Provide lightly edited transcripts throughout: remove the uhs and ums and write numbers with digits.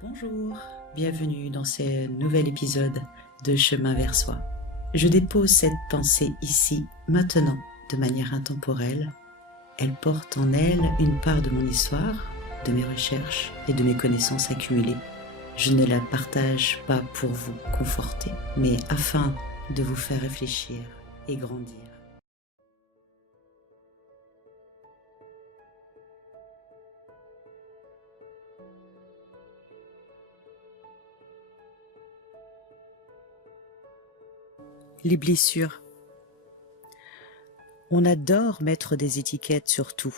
Bonjour, bienvenue dans ce nouvel épisode de Chemin vers soi. Je dépose cette pensée ici, maintenant, de manière intemporelle. Elle porte en elle une part de mon histoire, de mes recherches et de mes connaissances accumulées. Je ne la partage pas pour vous conforter, mais afin de vous faire réfléchir et grandir. Les blessures. On adore mettre des étiquettes sur tout.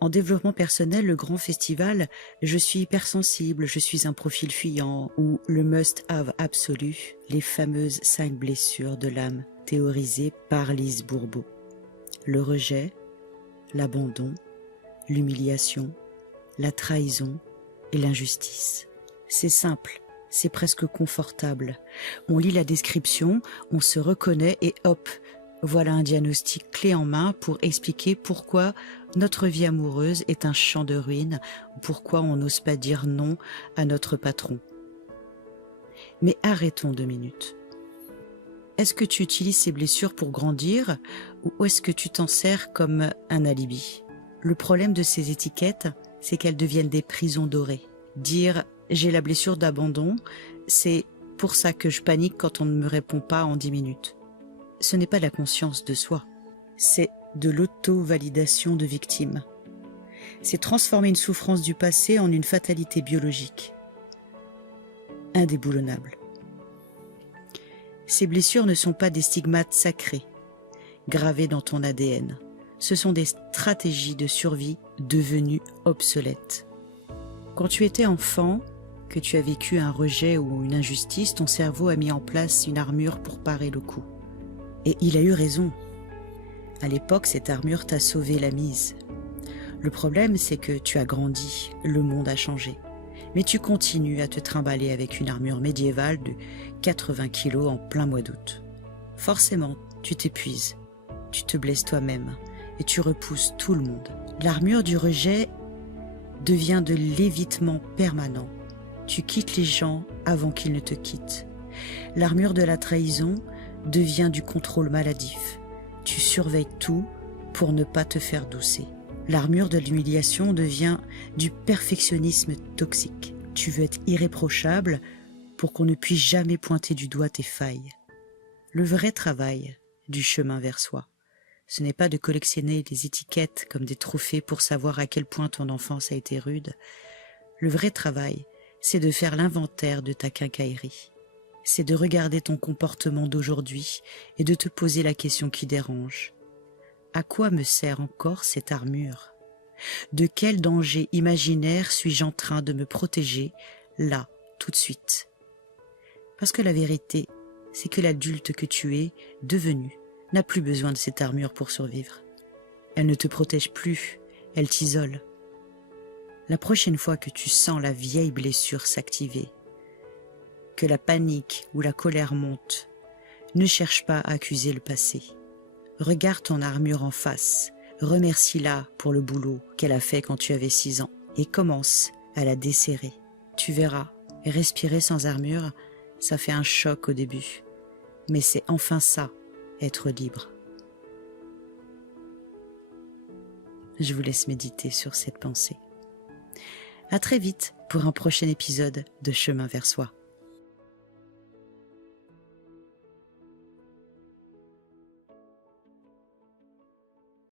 En développement personnel, le grand festival « Je suis hypersensible, je suis un profil fuyant » ou le must-have absolu, les fameuses 5 blessures de l'âme théorisées par Lise Bourbeau. Le rejet, l'abandon, l'humiliation, la trahison et l'injustice. C'est simple. C'est presque confortable. On lit la description, on se reconnaît et hop, voilà un diagnostic clé en main pour expliquer pourquoi notre vie amoureuse est un champ de ruines, pourquoi on n'ose pas dire non à notre patron. Mais arrêtons 2 minutes. Est-ce que tu utilises ces blessures pour grandir ou est-ce que tu t'en sers comme un alibi? Le problème de ces étiquettes, c'est qu'elles deviennent des prisons dorées. Dire j'ai la blessure d'abandon, c'est pour ça que je panique quand on ne me répond pas en 10 minutes. Ce n'est pas de la conscience de soi, c'est de l'auto-validation de victime. C'est transformer une souffrance du passé en une fatalité biologique. Indéboulonnable. Ces blessures ne sont pas des stigmates sacrés, gravés dans ton ADN. Ce sont des stratégies de survie devenues obsolètes. Quand tu étais enfant, que tu as vécu un rejet ou une injustice, ton cerveau a mis en place une armure pour parer le coup. Et il a eu raison. À l'époque, cette armure t'a sauvé la mise. Le problème, c'est que tu as grandi, le monde a changé. Mais tu continues à te trimballer avec une armure médiévale de 80 kilos en plein mois d'août. Forcément, tu t'épuises, tu te blesses toi-même et tu repousses tout le monde. L'armure du rejet devient de l'évitement permanent. Tu quittes les gens avant qu'ils ne te quittent. L'armure de la trahison devient du contrôle maladif. Tu surveilles tout pour ne pas te faire doucer. L'armure de l'humiliation devient du perfectionnisme toxique. Tu veux être irréprochable pour qu'on ne puisse jamais pointer du doigt tes failles. Le vrai travail du chemin vers soi, ce n'est pas de collectionner des étiquettes comme des trophées pour savoir à quel point ton enfance a été rude. Le vrai travail, c'est de faire l'inventaire de ta quincaillerie. C'est de regarder ton comportement d'aujourd'hui et de te poser la question qui dérange. À quoi me sert encore cette armure? De quel danger imaginaire suis-je en train de me protéger, là, tout de suite? Parce que la vérité, c'est que l'adulte que tu es devenu n'a plus besoin de cette armure pour survivre. Elle ne te protège plus, elle t'isole. La prochaine fois que tu sens la vieille blessure s'activer, que la panique ou la colère monte, ne cherche pas à accuser le passé. Regarde ton armure en face, remercie-la pour le boulot qu'elle a fait quand tu avais 6 ans et commence à la desserrer. Tu verras, respirer sans armure, ça fait un choc au début, mais c'est enfin ça, être libre. Je vous laisse méditer sur cette pensée. À très vite pour un prochain épisode de Chemin vers soi.